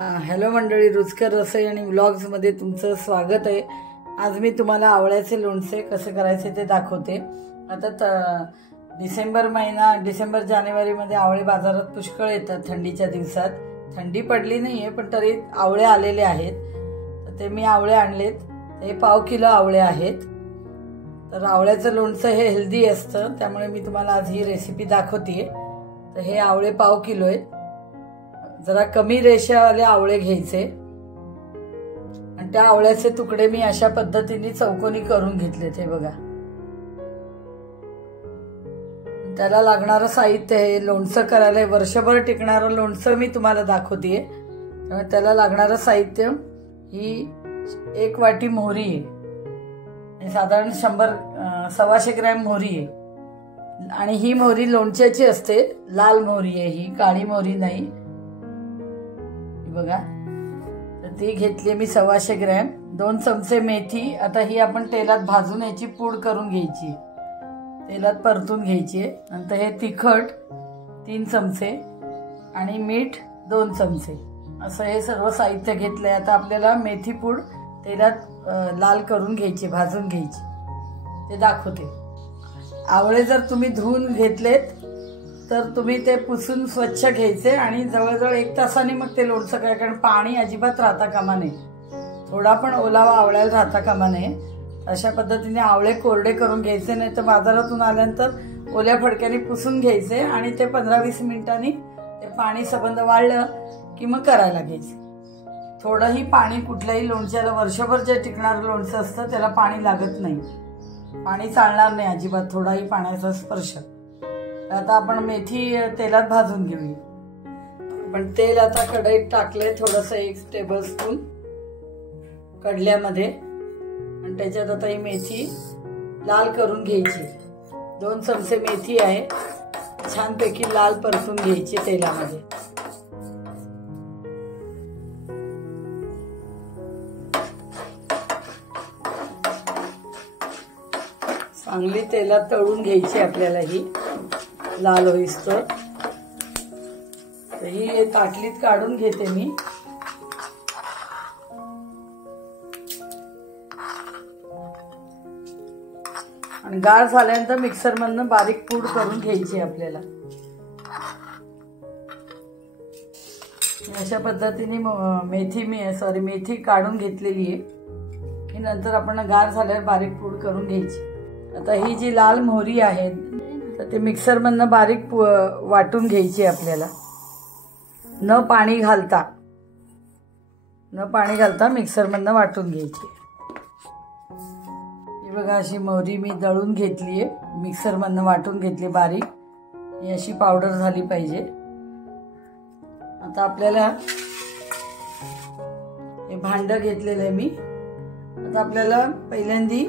Hello मंडळी, रुचकर रसोई आणि व्लॉग्समध्ये तुमचं स्वागत आहे। आज मी तुम्हाला आवळ्याचे लोणचे कसे करायचे ते दाखवते। आता डिसेंबर महिना, डिसेंबर जानेवारीमध्ये आवळे बाजारात पुष्कळ येतात थंडीच्या दिवसात। थंडी पडली नाहीये पण तरी आवळे आलेले आहेत, तर ते मी आवळे आणलेत। हे पाव किलो आवळे आहेत। तर आवळ्याचं लोणचं हे हेल्दी असतं, त्यामुळे मी तुम्हाला आज ही रेसिपी दाखवते। तर हे आवळे पाव किलो आहेत। जरा कमी रेषावाले आवळे घ्यायचे आणि त्या आवळ्याचे तुकडे मी अशा पद्धतीने चौकोनी करून घेतलेत। हे बघा, त्याला लागणारं साहित्य हे लोणचं करायला वर्षभर टिकणारं लोणचं मी तुम्हाला दाखवते। त्यामुळे त्याला लागणारं साहित्य ही 1 वाटी मोहरी आहे, साधारण 100-125 ग्रॅम मोहरी आहे। आणि ही मोहरी लोणच्याची असते, लाल मोहरी आहे ही, काळी मोहरी नाही बघा। तर ती घेतली मी 125 ग्रॅम। 2 चमचे मेथी, आता ही आपण तेलात भाजून याची पूड करून घ्यायची, तेलात परतून घ्यायची। नंतर हे तिखट 3 चमचे आणि मीठ 2 चमचे, असं हे सर्व साहित्य घेतलंय। आता आपल्याला मेथी पूड तेलात लाल करून घ्यायची, भाजून घ्यायची, ते दाखवते। आवळे जर तुम्ही धुवून घेतलेत तर तुम्ही ते पुसून स्वच्छ घ्यायचे आणि जवळजवळ 1 तासाने मग ते लोणचं करायचं, कारण पाणी अजिबात राहता कामा नये, थोडा पण ओलावा आवळ्याला राहता कामा नये। अशा पद्धतीने आवळे कोरडे करून घ्यायचे, नाही तर बाजारातून आल्यानंतर ओल्या फडक्याने पुसून घ्यायचे आणि ते 15-20 मिनिटांनी ते पाणी सबंध वाळलं की मग करायला घ्यायचे। थोडंही पाणी कुठल्याही लोणच्याला, वर्षभर जे टिकणारं लोणचं असतं त्याला पाणी लागत नाही, पाणी चालणार नाही अजिबात, थोडाही पाण्याचा स्पर्श। आता आपण मेथी तेलात भाजून घेऊया। पण तेल आता कढईत टाकले थोडंसं, 1 टेबलस्पून कढल्यामध्ये, आणि त्याच्यात आता ही मेथी लाल करून घ्यायची। 2 चमचे मेथी आहे, छानपैकी लाल परतून घ्यायची तेलामध्ये। चांगली तेलात तळून घ्यायची आपल्याला, ही लाल होईस्तोवर। तर ही ताटलीत काढून घेते मी। आणि गार झाल्यानंतर मिक्सर मधनं बारीक पूड करून घ्यायची आपल्याला। अशा पद्धतीने मेथी काढून घेतलेली आहे, ही नंतर आपण गार झाल्यावर बारीक पूड करून घ्यायची। आता ही जी लाल मोहरी आहे तर ते मिक्सर मधनं बारीक वाटून घ्यायची आपल्याला, न पाणी घालता मिक्सर मधनं वाटून घ्यायची। ही बघा, अशी मोहरी मी दळून घेतलीये, मिक्सर मधनं वाटून घेतली बारीक, ही अशी पावडर झाली पाहिजे। आता आपल्याला हे भांड घेतलेलं आहे मी। आता आपल्याला पहिल्यांदी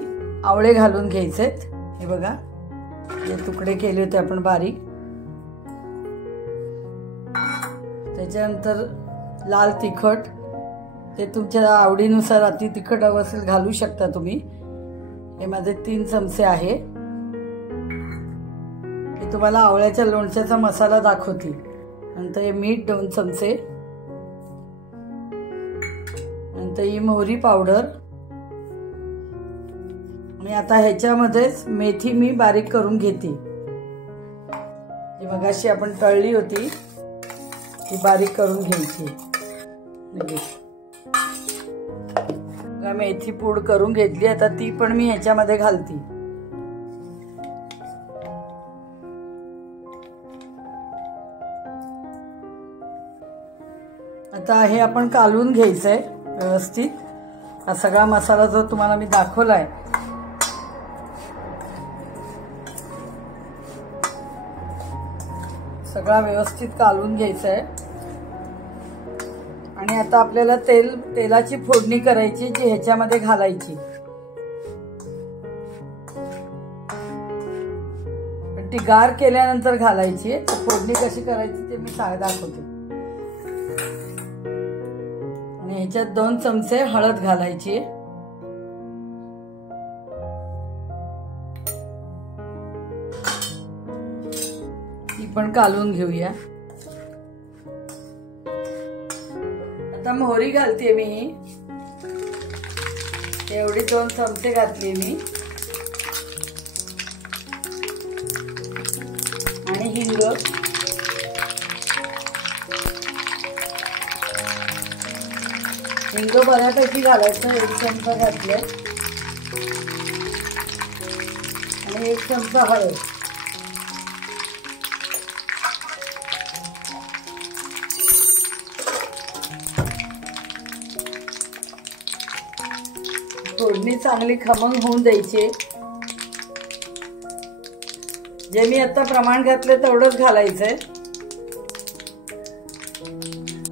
आवळे घालून घ्यायचेत। हे बघा, हे तुकडे केले होते आपण बारीक। त्याच्यानंतर लाल तिखट, ते तुमच्या आवडीनुसार अति तिखट हवं असेल घालू शकता तुम्ही। हे माझे 3 चमचे आहे। हे तुम्हाला आवळ्याच्या लोणच्याचा मसाला दाखवते। नंतर हे मीठ 2 चमचे, नंतर ही मोहरी पावडर, आणि आता ह्याच्यामध्येच मेथी मी बारीक करून घेते। ही मगाशी आपण तळली होती ती बारीक करून घ्यायची। मेथी पूड करून घेतली, आता ती पण मी ह्याच्यामध्ये घालते। आता हे आपण कालवून घ्यायचंय व्यवस्थित। हा सगळा मसाला जो तुम्हाला मी दाखवलाय सगळा व्यवस्थित कालवून घ्यायचा आहे। आणि आता आपल्याला तेलाची फोडणी करायची, जी ह्याच्यामध्ये घालायची। पण ती गार केल्यानंतर घालायची। फोडणी कशी करायची ते मी दाखवते। आणि ह्याच्यात 2 चमचे हळद घालायची। ती पण कालवून घेऊया। आता मोहरी घालते मी, एवढी 2 चमचे घातली मी, आणि हिंग, हिंग बऱ्यापैकी घालायचं, 1 चमचा घातले, आणि 1 चमचा हळद. फोडणी चांगली खमंग होऊन द्यायची. जे मी आता प्रमाण घातले तेवढंच घालायचंय.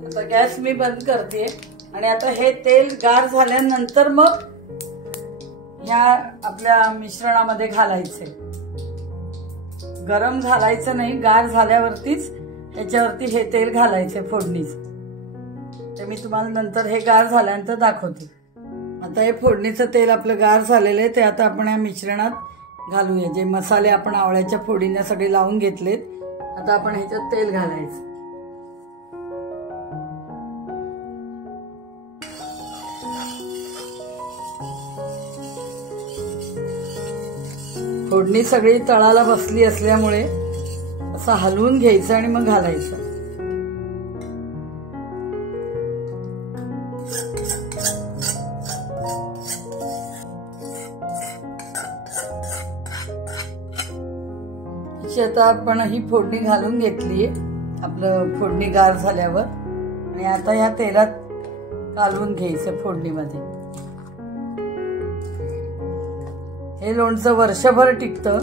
आता गॅस मी बंद करते आणि आता हे तेल गार झाल्यानंतर मग ह्या आपल्या मिश्रणामध्ये घालायचे. गरम घालायचं नाही, गार झाल्यावरतीच ह्याच्यावरती हे तेल घालायचे फोडणीच. ते मी तुम्हाला नंतर हे गार झाल्यानंतर दाखवते. आता हे फोडणीचं तेल आपलं गार झालेलं आहे, ते आता आपण या मिश्रणात घालूया. जे मसाले आपण आवळ्याच्या फोडीने सगळे लावून घेतलेत, आता आपण ह्याच्यात तेल घालायचं. फोडणी सगळी तळाला बसली असल्यामुळे असं हलवून घ्यायचं आणि मग घालायचं. आता आपण ही फोडणी घालून घेतली, आपलं फोडणी गार झाल्यावर, आणि आता या तेलात कालवून घ्यायचं फोडणीमध्ये. हे लोणचं वर्षभर टिकतं.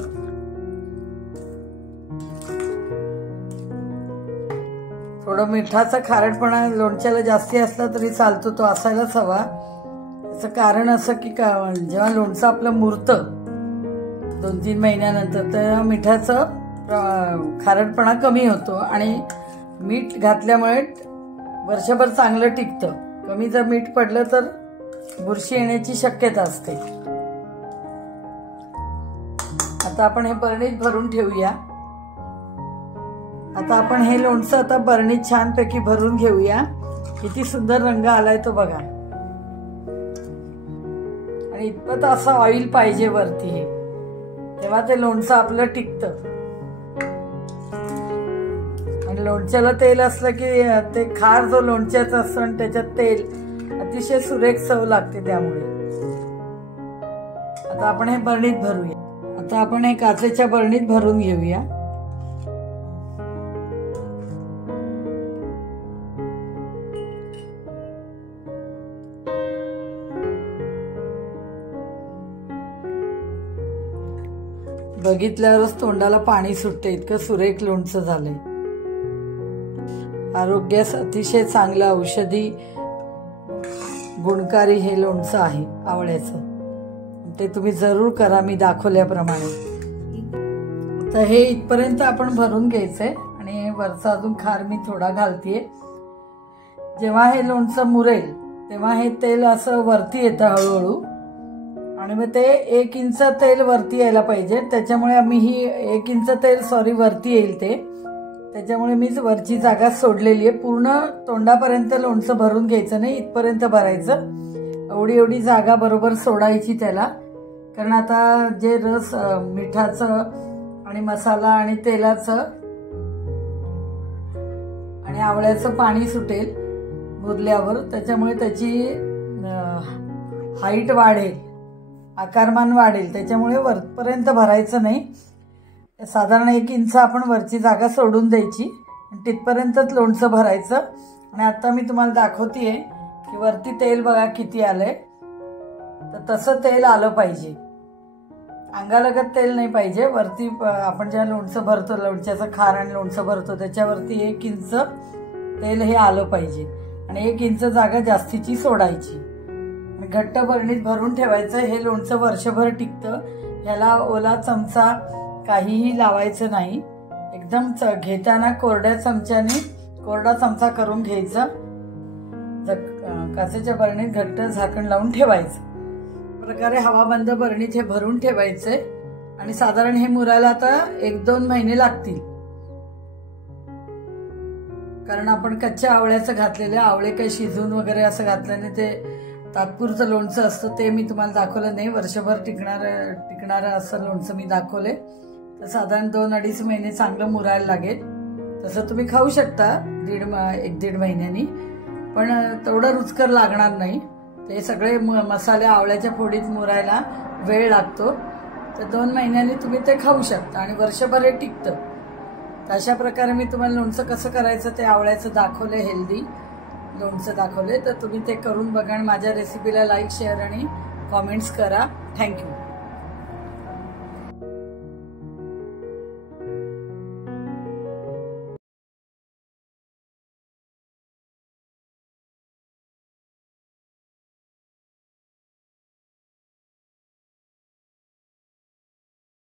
थोडं मिठाचा खारटपणा लोणच्याला जास्ती असला तरी चालतो, तो असायलाच हवा. त्याचं कारण असं की जेव्हा लोणचं आपलं मुरतं 2-3 महिन्यानंतर, तर मिठाचं खारटपणा कमी होतो आणि मीठ घातल्यामुळे वर्षभर चांगलं टिकतं. कमी जर मीठ पडलं तर बुरशी येण्याची शक्यता असते. आता आपण हे बरणीत भरून ठेवूया. आता आपण हे लोणचं आता बरणीत छानपैकी भरून घेऊया. किती सुंदर रंग आलाय तो बघा. आणि इतपत असं ऑइल पाहिजे वरती, हे तेव्हा ते लोणचं आपलं टिकतं. आणि लोणच्याला तेल असलं की ते खार जो लोणच्याचा असतो आणि त्याच्यात तेल, अतिशय सुरेख चव लागते. त्यामुळे आता आपण हे बरणीत भरूया. आता आपण हे काचेच्या बरणीत भरून घेऊया. बघितल्यावरच तोंडाला पाणी सुटते, इतकं सुरेख लोणचं झालंय. आरोग्यास अतिशय चांगलं औषधी गुणकारी हे लोणचं आहे आवळ्याचं. ते तुम्ही जरूर करा मी दाखवल्याप्रमाणे. तर हे इथपर्यंत आपण भरून घ्यायचंय आणि वरचा अजून खार मी थोडा घालतेय. जेव्हा हे लोणचं मुरेल तेव्हा हे तेल असं वरती येतं हळूहळू, आणि मग ते 1 इंच तेल वरती यायला पाहिजे. त्याच्यामुळे आम्ही ही 1 इंच तेल वरती येईल ते, त्याच्यामुळे मीच वरची जागा सोडलेली आहे. पूर्ण तोंडापर्यंत लोणचं भरून घ्यायचं नाही, इथपर्यंत भरायचं. एवढी जागा बरोबर सोडायची त्याला. कारण आता जे रस मिठाचं आणि मसाला आणि तेलाचं आणि आवळ्याचं पाणी सुटेल मुरल्यावर, त्याच्यामुळे त्याची हाईट वाढेल, आकारमान वाढेल. त्याच्यामुळे वरपर्यंत भरायचं नाही, साधारण 1 इंच आपण वरची जागा सोडून द्यायची, तिथपर्यंतच लोणचं भरायचं. आणि आता मी तुम्हाला दाखवतेय की वरती तेल बघा किती आलंय. तर तसं तेल आलं पाहिजे, अंगालगत तेल नाही पाहिजे. वरती आपण जेव्हा लोणचं भरतो, लोणच्याचं खार आणि लोणचं भरतो, त्याच्यावरती 1 इंच तेल हे आलं पाहिजे. आणि 1 इंच जागा जास्तीची सोडायची. घट्ट बरणीत भरून ठेवायचं. हे लोणचं वर्षभर टिकतं. ह्याला ओला चमचा काहीही लावायचं नाही. एकदम घेताना कोरड्या चमच्याने कोरडा चमचा करून घ्यायचा. काचेच्या बरणीत घट्ट झाकण लावून ठेवायचं. प्रकारे हवाबंद बरणीत हे भरून ठेवायचंय. आणि साधारण हे मुरायला आता 1-2 महिने लागतील. कारण आपण कच्च्या आवळ्याचं घातलेले, आवळे काही शिजून वगैरे असं घातल्याने ते तात्पुरतं लोणचं असतं, ते मी तुम्हाला दाखवलं नाही. वर्षभर टिकणारं असं लोणचं मी दाखवले. तर साधारण 2-2.5 महिने चांगलं मुरायला लागेल. तसं तुम्ही खाऊ शकता 1-1.5 महिन्यांनी, पण तेवढं रुचकर लागणार नाही. ते सगळे मसाले आवळ्याच्या फोडीत मुरायला वेळ लागतो. तर 2 महिन्यांनी तुम्ही ते खाऊ शकता आणि वर्षभर हे टिकतं. तर अशा प्रकारे मी तुम्हाला लोणचं कसं करायचं ते आवळ्याचं दाखवले, हेल्दी लोणचं दाखवले. तर तुम्ही ते करून बघा आणि माझ्या रेसिपीला लाईक, शेअर आणि कॉमेंट्स करा. थँक्यू.